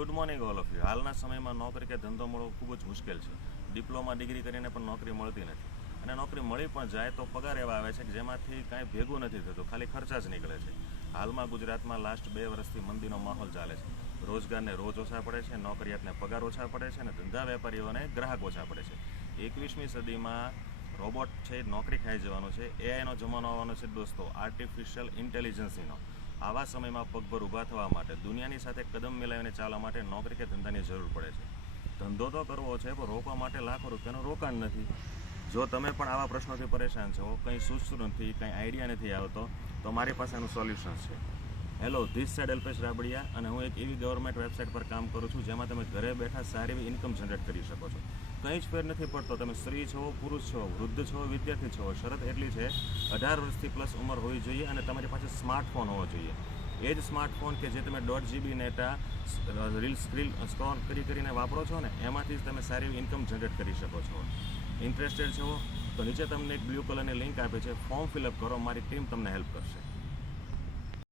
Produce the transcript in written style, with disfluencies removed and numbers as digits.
Good morning all of you. હાલના સમયમાં નોકરી કે ધંધો મળવો ખૂબ જ મુશ્કેલ છે. ડિપ્લોમા ડિગ્રી કરીને પણ નોકરી મળતી નથી, અને નોકરી મળી પણ જાય તો પગાર એવા આવે છે કે જેમાંથી કાંઈ ભેગું નથી થતું, ખાલી ખર્ચા જ નીકળે છે. હાલમાં ગુજરાતમાં લાસ્ટ 2 વર્ષથી મંદીનો માહોલ ચાલે છે. રોજગારને રોજ ઓછા પડે છે, નોકરિયાતને પગાર ઓછા પડે છે, અને ધંધા વેપારીઓને ગ્રાહક ઓછા પડે છે. 21મી સદીમાં રોબોટ છે નોકરી ખાઈ જવાનો છે. એઆઈનો જમાનો આવવાનો છે દોસ્તો, આર્ટિફિશિયલ ઇન્ટેલિજન્સનો. આવા સમયમાં પગભર ઊભા થવા માટે, દુનિયાની સાથે કદમ મિલાવીને ચાલવા માટે નોકરી કે ધંધાની જરૂર પડે છે. ધંધો તો કરવો છે, પણ રોકવા માટે લાખો રૂપિયાનું રોકાણ નથી. જો તમે પણ આવા પ્રશ્નોથી પરેશાન છો, કંઈ સૂચતું નથી, કંઈ આઈડિયા નથી આવતો, તો મારી પાસે એનું સોલ્યુશન છે. Hello, this side Alpesh Rabadiya, અને હું એક એવી ગવર્મેન્ટ વેબસાઇટ પર કામ કરું છું જેમાં તમે ઘરે બેઠા સારી એવી ઇન્કમ જનરેટ કરી શકો છો. કંઈ જ ફેર નથી પડતો, તમે સ્ત્રી છો, પુરુષ છો, વૃદ્ધ છો, વિદ્યાર્થી છો. શરત એટલી છે, 18 વર્ષથી પ્લસ ઉંમર હોવી જોઈએ અને તમારી પાસે સ્માર્ટફોન હોવો જોઈએ. એ જ સ્માર્ટફોન કે જે તમે 1.5 GB ડેટા રીલ્સ સ્ક્રોલ કરીને વાપરો છો ને, એમાંથી જ તમે સારી ઇન્કમ જનરેટ કરી શકો છો. ઇન્ટરેસ્ટેડ છો તો નીચે તમને એક બ્લુ કલરની લિંક આપે છે, ફોર્મ ફિલઅપ કરો, મારી ટીમ તમને હેલ્પ કરશે.